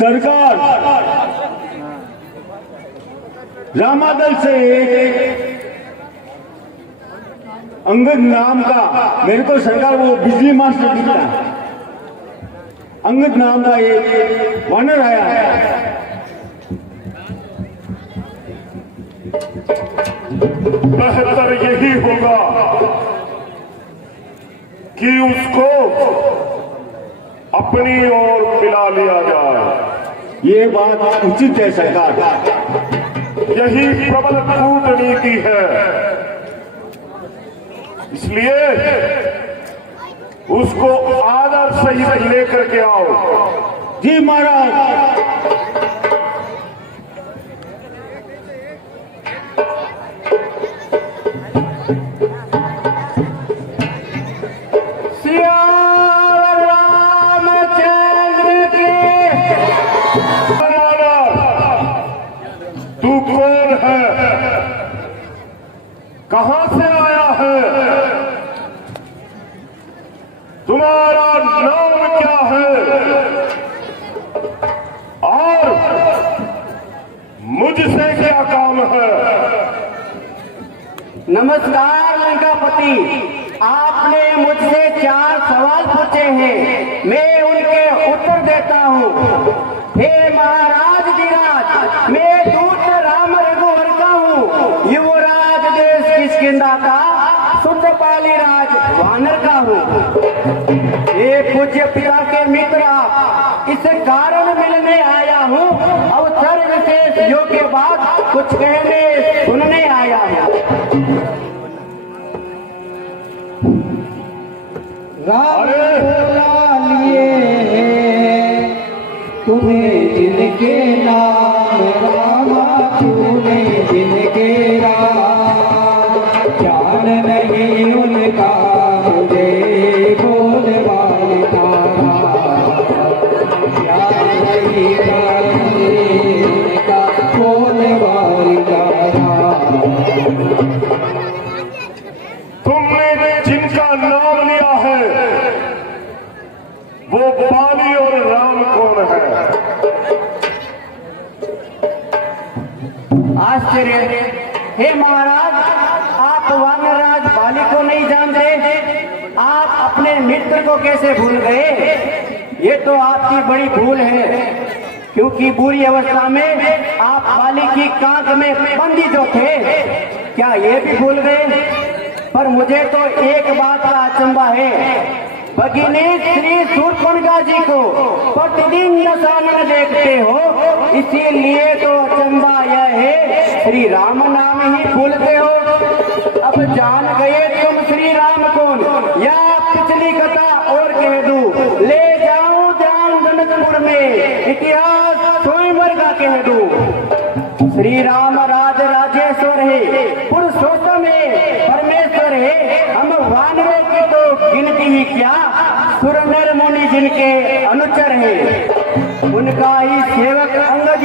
सरकार रामादल से अंगद नाम का मेरे को सरकार वो बिजली मास्टर मिला। अंगद नाम का एक वानर आया है। बेहतर यही होगा कि उसको अपनी ओर मिला लिया जाए। ये बात उचित है सरकार। यही प्रबल कूटनीति है। इसलिए उसको आदर सहित लेकर के आओ। जी महाराज। तू कौन है? कहां से आया है? तुम्हारा नाम क्या है? और मुझसे क्या काम है? नमस्कार लंकापति, आपने मुझसे 4 सवाल पूछे हैं, मैं उनके उत्तर देता हूँ। हे महाराज विराज, मैं दूत राम रघुवर का हूँ, युवराज देश किष्किंधा का, शुद्ध पाली राज वानर का हूँ। ये पूज्य पिता के मित्र आप, इस कारण मिलने आया हूँ। अवसर विशेष योग्य बात कुछ कहने सुनने आया हूँ। राम बोला लिए तुम्हें जिनके नाम रामा, तूने जिनके राम, जान नहीं उनका मुझे बोल वाली तारा, जान नहीं उनका बोल वाली तारा। तुमने जिनका नाम लिया है वो बाली और राम कौन है? आश्चर्य। हे महाराज, आप वानरराज बाली को नहीं जानते? आप अपने मित्र को कैसे भूल गए? ये तो आपकी बड़ी भूल है, क्योंकि बुरी अवस्था में आप बाली की कांख में बंदी जो थे, क्या ये भी भूल गए? पर मुझे तो एक बात का अचंभा है, भगिनी श्री शूर्पणखा जी को प्रतिदिन दशानन देखते हो, इसीलिए तो अचंभा यह है श्री राम नाम ही भूलते हो। अब जान गए तुम श्री राम कौन, या पिछली कथा और कह दूं, ले जाऊं ध्यान जनकपुर में, इतिहास स्वयंवर का कह दूं। श्री राम राज राजेश्वर है, पुरुषोत्तम है, परमेश्वर है। हम वानरों की तो गिनती ही क्या, सुर नर मुनि जिनके अनुचर है, उनका ही सेवक अंगद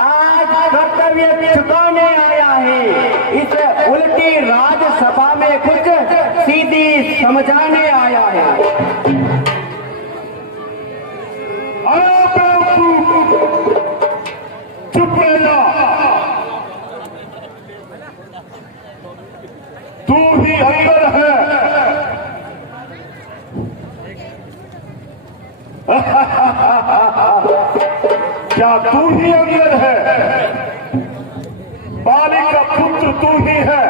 आज कर्तव्य चुकाने आया है। इस उल्टी राजसभा में कुछ सीधी समझाने आया है। चुप रह जा, तू ही अंदर है। क्या तू ही अंदर है? बाली का पुत्र तू ही है।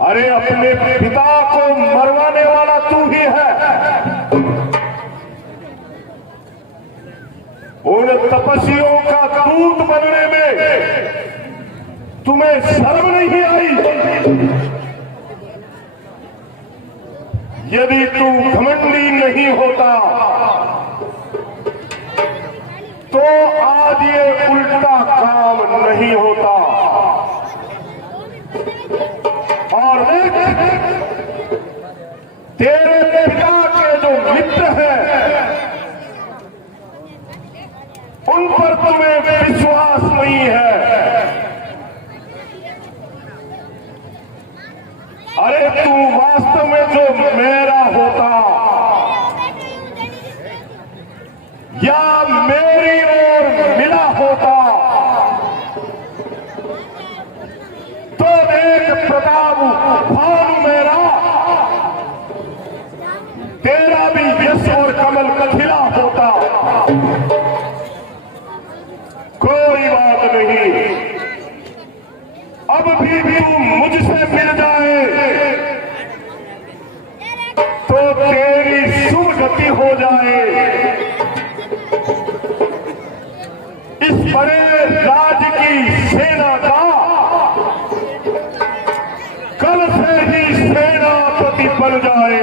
अरे अपने पिता को मरवाने वाला तू ही है। उन तपस्वियों का दूत बनने में तुम्हें शर्म नहीं आई? यदि तू घमंडी नहीं होता तो आज ये उल्टा काम नहीं होता। और तेरे पिता के जो मित्र हैं उन पर तुम्हें विश्वास नहीं है। अरे तू वास्तव में जो मेरा होता तो देख प्रताप भानु मेरा, तेरा भी यश और कमल खिला होता। कोई बात नहीं, अब भी तू मुझसे मिल जाए तो तेरी शुभ गति हो जाए। इस बड़े राज्य की सेना का कल से ही सेनापति बन जाए।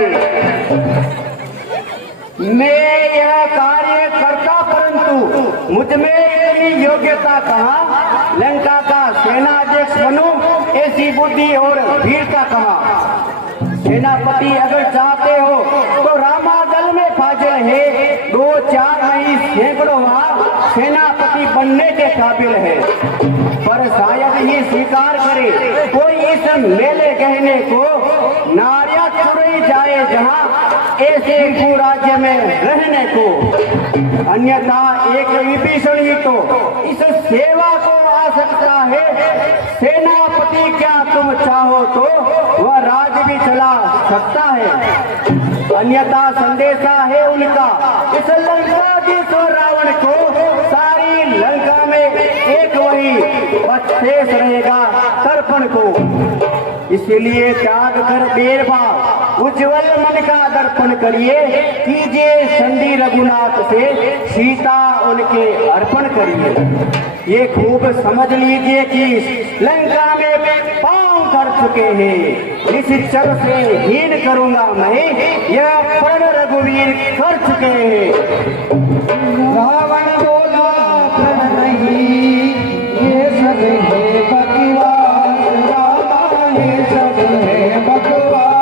मैं यह कार्य करता, परंतु मुझ में इतनी योग्यता कहाँ, लंका का सेनाध्यक्ष बनूं, ऐसी बुद्धि और वीरता कहाँ। सेनापति अगर चाहते हो तो रामादल में फाजिल है, 2-4 नहीं सैकड़ों सेनापति बनने के काबिल है। पर शायद ही स्वीकार करे कोई इस मेले कहने को, नारियां चुराई जाए जहां ऐसे कुराज्य में रहने को। अन्यथा एक विभीषण ही तो इस सेवा को आ सकता है। सेनापति क्या तुम चाहो तो वह राज भी चला सकता है। अन्यथा संदेशा है उनका इस लंकाधीश और रावण को, सारी लंका में एक वही शेष रहेगा तर्पण को। इसलिए त्याग कर बेरभाव उज्जवल मन का दर्पण करिए, कीजिए संधि रघुनाथ से सीता उनके अर्पण करिए। ये खूब समझ लीजिए कि लंका में पांव कर चुके हैं, निश्चर से हीन करूंगा मैं, यह प्रण रघुवीर कर चुके हैं। रावण बोला प्रण नहीं, ये सब है बकवास, रामा ये सब है बकवास।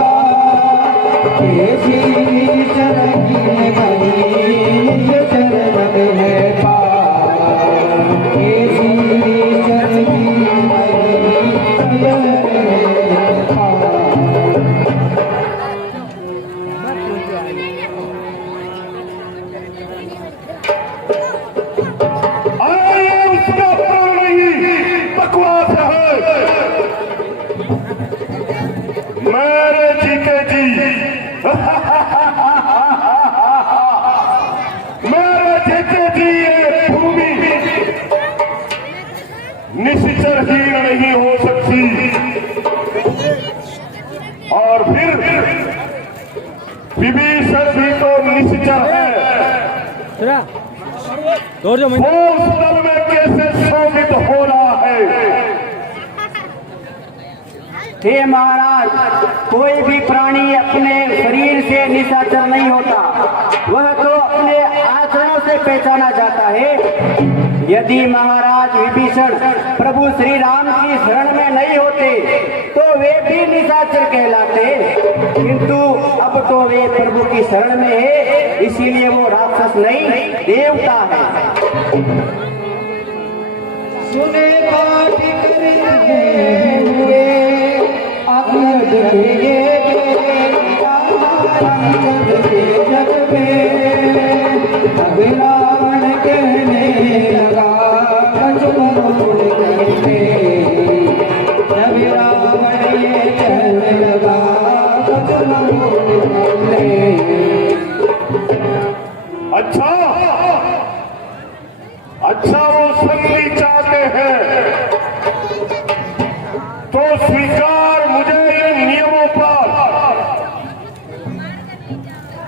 ये श्री चरण की बनी, ये चरण है पार। ये श्री चरण की बनी, ये है पार। अरे उसका प्रण नहीं, बकवास है। मेरे जीते जी मेरे जीते जी ये भूमि निश्चरहीन नहीं हो सकती। और फिर विभीषण भी तो निश्चर है, वो उस दल में कैसे शोभित हो रहा है। हे महाराज, कोई भी प्राणी अपने शरीर से निशाचर नहीं होता, वह तो अपने आचरणों से पहचाना जाता है। यदि महाराज विभीषण प्रभु श्री राम की शरण में नहीं होते तो वे भी निशाचर कहलाते, किंतु अब तो वे प्रभु की शरण में है, इसीलिए वो राक्षस नहीं देवता है। सुने पाठ करते हुए अग्रज के जग में, अब रावण कहने लगा कछुआ कहते, जब रावण ये कहने लगा कछुआ कहते। अच्छा अच्छा, वो संधि चाहते हैं तो स्वीकार मुझे इन नियमों पर।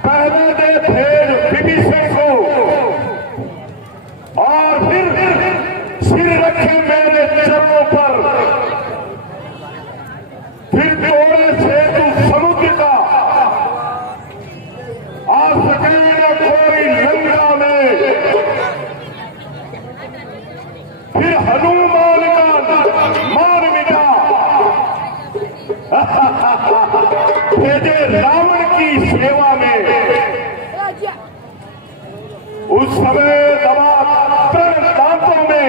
पहले दे भेद विभीषण को, और फिर सिर रखे मेरे चरणों पर। फिर तोड़े सेतु समुद्र का, आ सके न कोई लंका में। फिर हनुमान का मान मिटा, भेजे रावण की सेवा में। उस समय दबा तरण दांतों में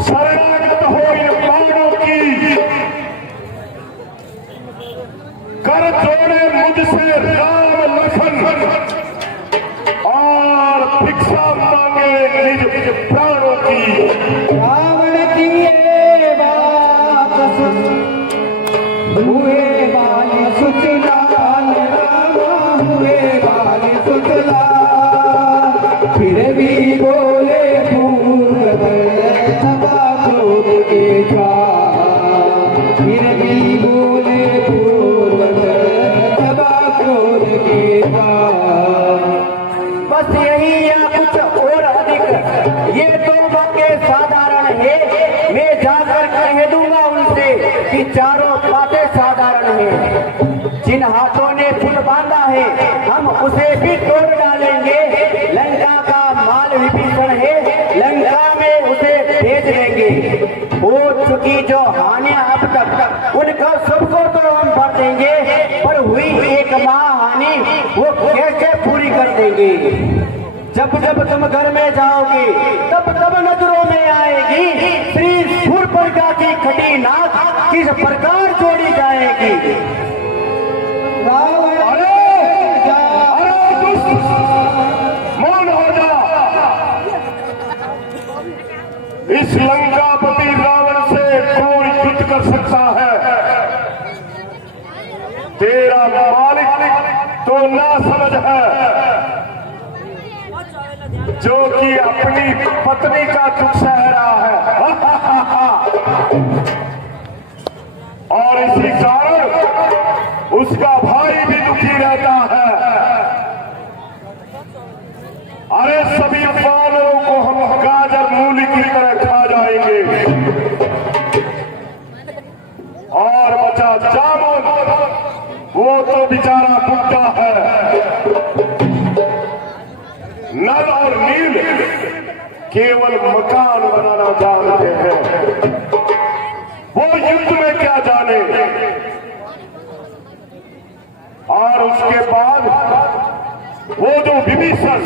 शरणागत हो इन बाणों की, कर जोड़े मुझसे राम लखन, और भिक्षा मांगे निज प्राणों की। जाकर कह दूंगा उनसे कि चारों बातें साधारण हैं। जिन हाथों ने पुल बांधा है हम उसे भी तोड़ डालेंगे। लंका का माल विभीषण है, लंका में उसे भेज देंगे। हो चुकी जो हानियां अब तक उनका सबको तो हम भर देंगे, पर हुई एक महाहानि वो कैसे पूरी कर देंगे। जब जब तुम घर में जाओगे तब तब नजरों में आएगी श्री शूर्पणखा की खटी नाक किस प्रकार जोड़ी जाएगी। मौन हो जा। इस लंकापति रावण से कौन युद्ध कर सकता है? तेरा मालिक तो ना समझ है, जो कि अपनी पत्नी का दुख सह रहा है और इसी कारण उसका भाई भी दुखी रहता है। अरे सभी वानरों को हम गाजर मूली की तरह खा जाएंगे और बचा जामुन, वो तो बेचारा बुड्ढा है। नल और नील केवल मकान बनाना जानते हैं, वो युद्ध में क्या जाने। और उसके बाद वो जो विभीषण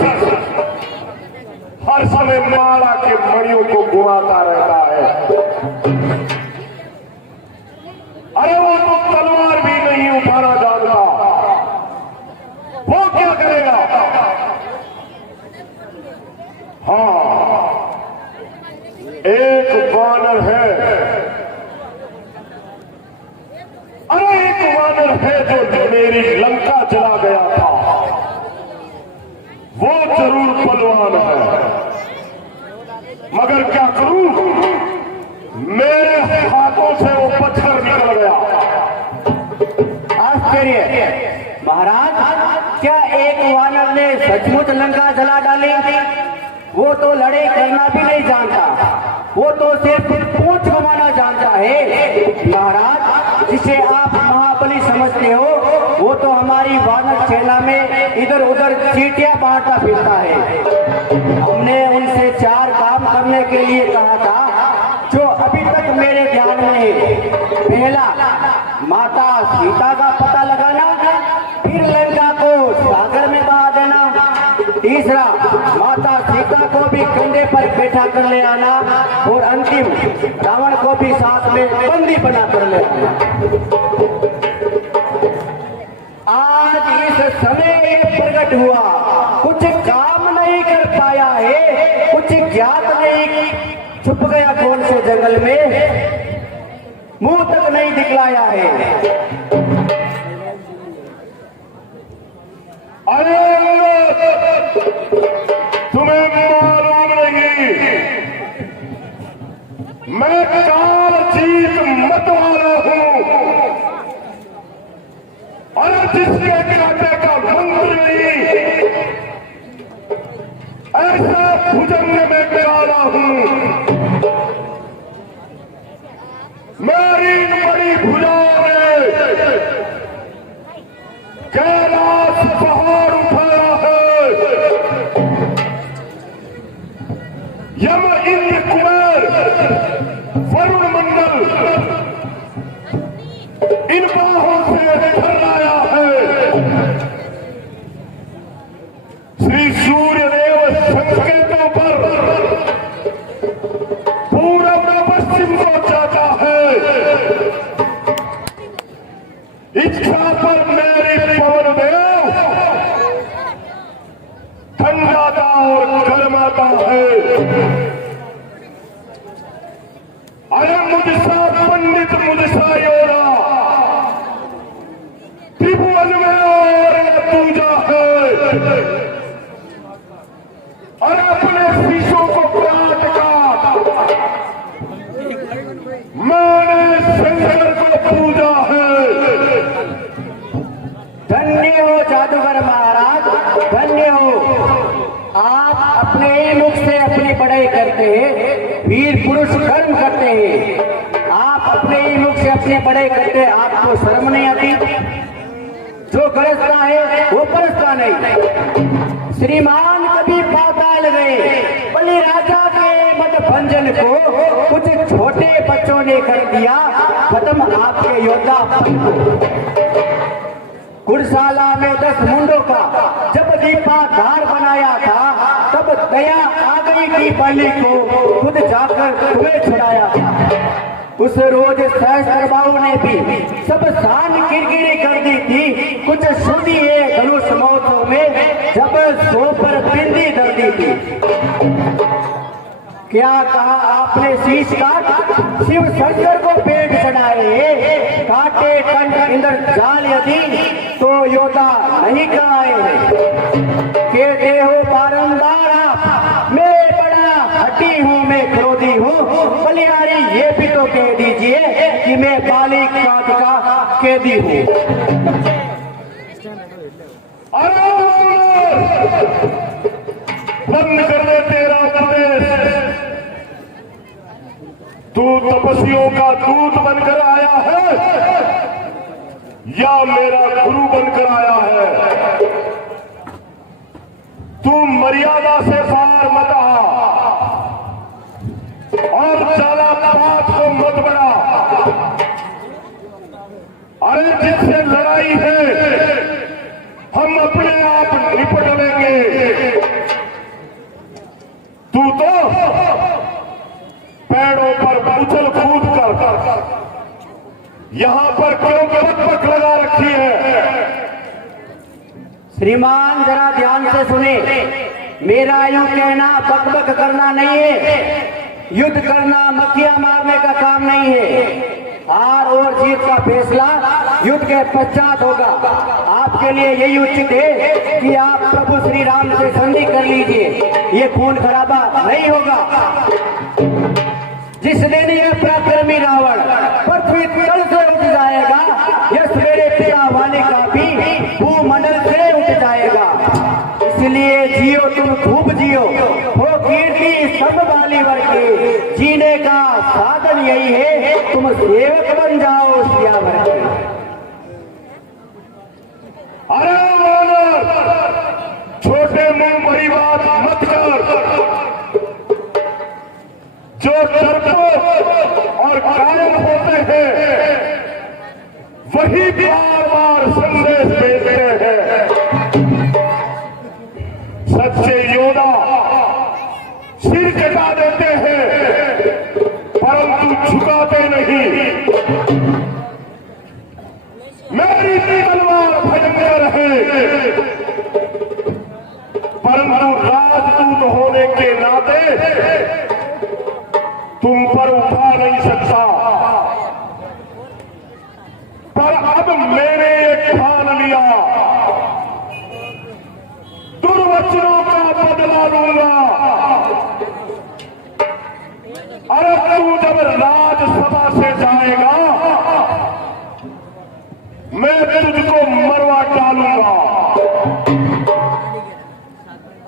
हर समय माला के मणियों को घुमाता रहता है, अरे वो तो तलवार भी नहीं उठाना जानता, वो क्या करेगा? हाँ, एक वानर है, अरे एक वानर है जो मेरी लंका जला गया था, वो जरूर बलवान है, मगर क्या करूं, मेरे हाथों से वो पत्थर निकल गया। आश्चर्य महाराज, क्या एक वानर ने सचमुच लंका जला डाली? वो तो लड़ाई करना भी नहीं जानता, वो तो सिर्फ पूंछ घुमाना जानता है। महाराज, जिसे आप महाबली समझते हो वो तो हमारी वानर सेना में इधर उधर चींटियां बांटता फिरता है। हमने उनसे 4 काम करने के लिए कहा था जो अभी तक मेरे ध्यान में है। पहला, माता सीता का पता लगाना, फिर लंका को सागर में बहा देना। तीसरा, माता सीता को भी कंधे पर बैठा कर ले आना, और अंतिम, रावण को भी साथ में बंदी बना कर ले आना। आज इस समय ये प्रकट हुआ, कुछ काम नहीं कर पाया है, कुछ ज्ञात नहीं, छुप गया कौन से जंगल में, मुंह तक नहीं दिखलाया है। अरे तुम्हें मालूम नहीं, मैं काल जीत मत वाला हूं, और जिसके कहते का मंत्र नहीं, ऐसा भुजंग में काला हूं। मेरी बड़ी भुजाओं में कैलाश पहाड़ उठाया है, यम इंद्र कुमार वरुण मंडल इन बाहों से ठहराया है। श्री सूर्यदेव संकेतों पर पूरब पश्चिम को जाता है, इच्छा पर मेरी पवन देव ठंडाता और गर्माता है। अरे मुझसा पंडित, मुझसा योड़ा, त्रिभुवन में और पूजा है, और अपने शीशों को काट काट मैंने शंकर को पूजा है। धन्य हो जादूगर महाराज, धन्य हो। आप अपने मुख से अपनी बड़ाई करते हैं, वीर पुरुष कर्म करते करते हैं। आप अपने ही मुख से अपने बड़े करते, आपको शर्म नहीं आती? जो गरजता है वो परसता नहीं। श्रीमान कभी पाताल गए, बलि राजा के मत भंजन को कुछ छोटे बच्चों ने कर दिया खत्म आपके योद्धा को। गुरशाला में 10 मुंडों का जब दीपाधार बनाया था, तब दया आ गई थी बलि को खुद जाकर तुम्हें छुड़ाया। उस रोज सहस्त्रबाहु ने भी सब शान किरकिरी कर दी थी, कुछ सुधी है धनुष महोत्सव में जब सो पर बिंदी धर दी थी। क्या कहा आपने शीश काट शिव शंकर को पेट चढ़ाए, काटे कंठ इंद्र जाल यदि तो योद्धा नहीं कराए। कहते हो बारंबार आप मैं बड़ा हटी हूँ, मैं क्रोधी हूँ, बलिहारी ये भी तो कह दीजिए कि मैं बाली का कैदी हूँ। बंद कर दे तेरा उपदेश। तू तपस्वियों का दूत बनकर आया है या मेरा गुरु बनकर आया है? तू मर्यादा से पार मत आ और ज्यादा बात को मत बढ़ा। अरे जिससे लड़ाई है हम अपने आप निपट लेंगे। तू तो पैरों पर उछल कूद कर यहां पर क्यों बक लगा रखी है? श्रीमान जरा ध्यान से सुने, मेरा यूं कहना बकबक करना नहीं है, युद्ध करना मक्खियां मारने का काम नहीं है। हार और जीत का फैसला युद्ध के पश्चात होगा। आपके लिए यही उचित है कि आप प्रभु श्री राम से संधि कर लीजिए, ये खून खराबा नहीं होगा। जिस दिन ये पराक्रमी रावण पृथ्वी तल से उठ जाएगा, यश मेरे पिता वाले का भी भूमंडल से उठ जाएगा। इसलिए जियो तुम खूब जियो, हो कीर्ति स्तंभ वाली वर्ग, जीने का साधन यही है तुम सेवक बन जाओ सियावर के। अरे वानर, छोटे मुंह बड़ी बात मत कर। जो डरपोक और कायम होते हैं वही बार बार संदेश देते हैं। सच्चे योद्धा सिर कटा देते हैं परंतु झुकाते नहीं। मेरी तलवार भयंकर है परंतु राजदूत होने के नाते तुम पर उठा नहीं सकता। पर अब मैंने एक ठान लिया, दुर्वचनों का बदला लूंगा। अरे तू जब राजसभा से जाएगा मैं तुझको मरवा डालूंगा।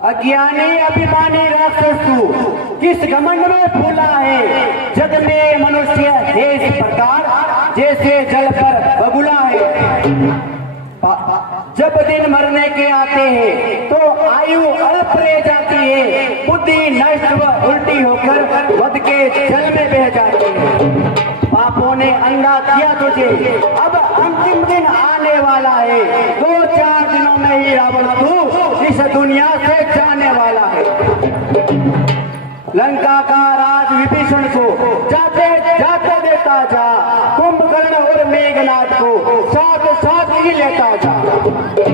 अज्ञानी अभिमानी राक्षस तू किस घमंड में फूला है? जग में मनुष्य है इस प्रकार जैसे जल पर बगुला है। जब दिन मरने के आते हैं तो आयु अल्प रह जाती है, बुद्धि नष्ट व उल्टी होकर वध के जल में बह जाती है। पापों ने अंधा किया तुझे, अब अंतिम दिन आने वाला है। 2-4 दिनों में ही रावण तू इस दुनिया से जाने वाला है। लंका का राज विभीषण को जाते जाते देता जा, कुंभकर्ण और मेघनाथ को साथ साथ ही लेता जा।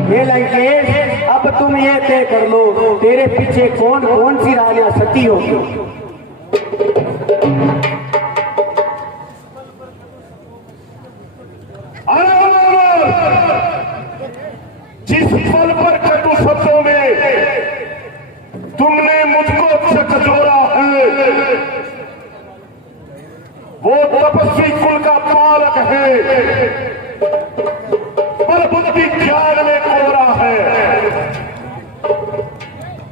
हे लंकेश, अब तुम ये तय कर लो तेरे पीछे कौन कौन सी रानियां सती होगी। जिस पल पर कटु शब्दों में तुमने मुझको झकझोरा है वो तपस्वी कुल का पालक है, पर बुद्धि ज्ञान में कोरा है।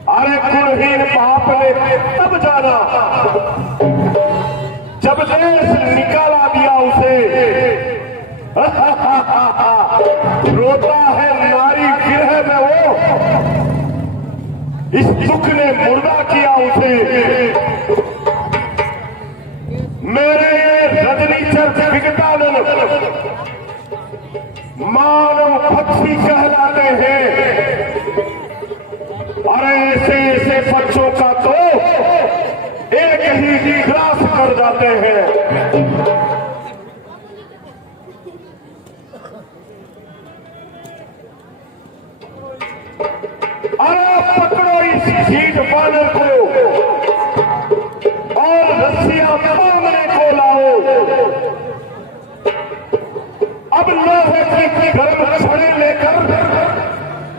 अरे कुलहीन पाप ने तब जाना जब देश निकाला दिया उसे रोता है नारी गिरह में वो, इस दुख ने मुर्दा किया उसे। मेरे रजनीचर विकटानंद मानव पक्षी कहलाते हैं, और ऐसे ऐसे बच्चों का तो एक ही ग्रास कर जाते हैं। अरे पकड़ो इस झीठ बानर को और रस्सियां बांधने को लाओ। अब लोहे की गर्म छड़ी लेकर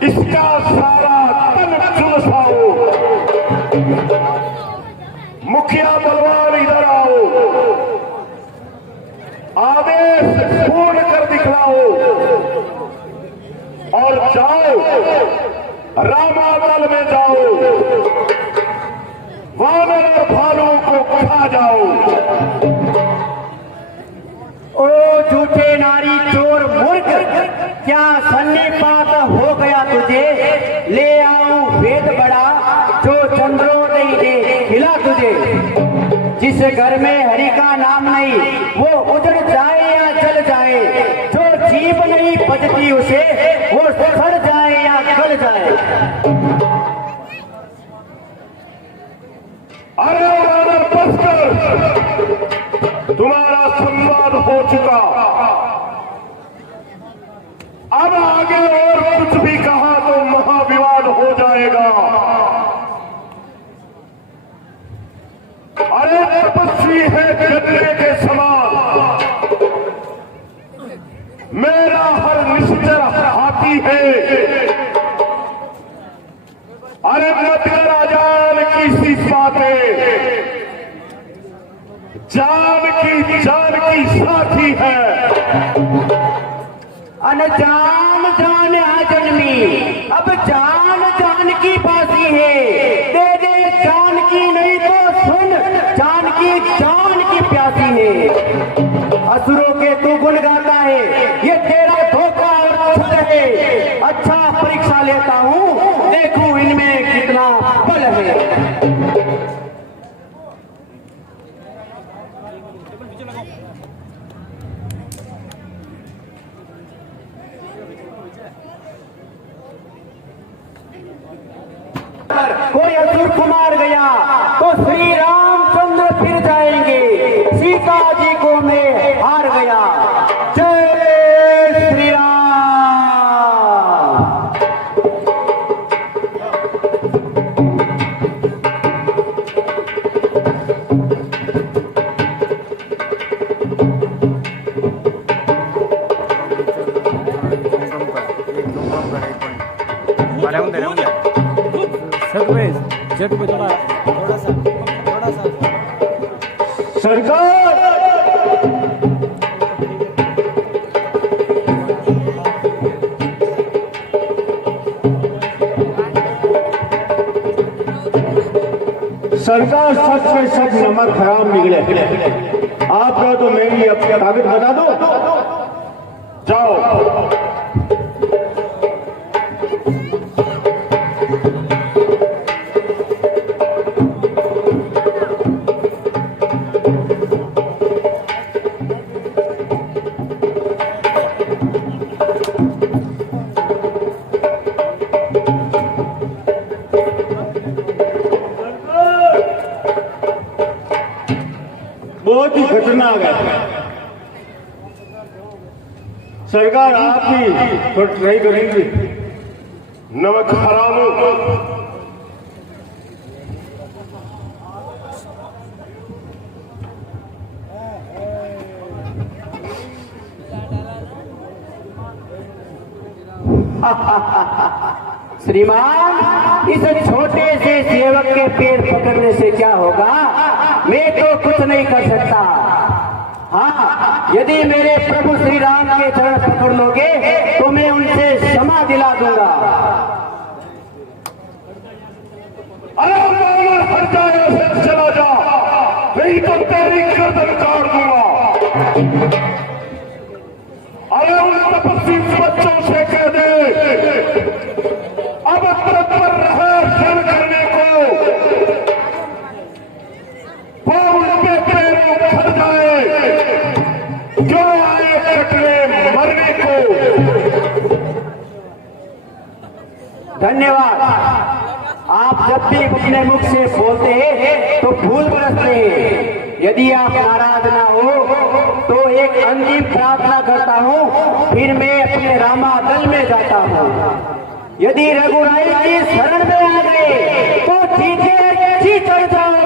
इसका सारा तन झुलसाओ। मुखिया बलवान इधर आओ, आदेश पूर्ण कर दिखलाओ और जाओ रामावल में जाओ, वानर और भालुओं को खा जाओ। ओ झूठे नारी चोर मूर्ख, क्या सन्नीपात हो गया तुझे? ले आऊं वेद बड़ा जो चंद्रोदय दे खिला तुझे। जिस घर में हरि का नाम नहीं वो उजड़ जाए या जल जाए, जो जीव नहीं बजती उसे वो सड़ जाए या गल जाए। अरे वानर बस कर, तुम्हारा संवाद हो चुका। अब आगे और कुछ भी कहा तो महाविवाद हो जाएगा। अरे तपस्वी है गन्ने के समान, मेरा हर निश्चर हाथी है। अरे मत कर अजान की सी बातें, जान की साथी है। अनजान जान जन्मी, अब जान जान की बासी है। दे दे जान की नहीं तो सुन, जान की प्यासी है। असुरों के तू गुण गाता है, ये तेरा धोखा और छल है। अच्छा परीक्षा लेता हूँ, देखूं इनमें कितना बल है। कोई असुर को मार गया तो श्री रामचंद्र फिर जाएंगे। सीता जी को मैं हार गया। जय श्री राम। जट पे थोड़ा सा सरकार सरकार सच में सब नमक खराब निकले। आपका तो मेरी अब ताकत बता दो। जाओ बहुत ही खतरनाक है। सरकार आप ही तो ट्राई करेंगे। नमक हराम श्रीमान, इस छोटे से सेवक के पैर पकड़ने से क्या होगा? मैं तो कुछ नहीं कर सकता। हाँ, यदि मेरे प्रभु श्री राम के चरण पकड़ लोगे तो मैं उनसे क्षमा दिला दूंगा। अरे हट जाए, चला जा। नहीं तो तेरी गर्दन काट दूंगा। अरे उन तपस्वी बच्चों से कह दे अब तत्पर रहे जल करने को, वो उनके पैरों फट जाए जो आए कटने मरने को। धन्यवाद। आप जब भी अपने मुख से बोलते हैं तो फूल बरसते हैं। यदि आप नाराज ना हो तो एक अंतिम प्रार्थना करता हूँ, फिर मैं अपने रामादल में जाता हूँ। यदि रघुराई की शरण में आ गए तो चीते चढ़ जाओ।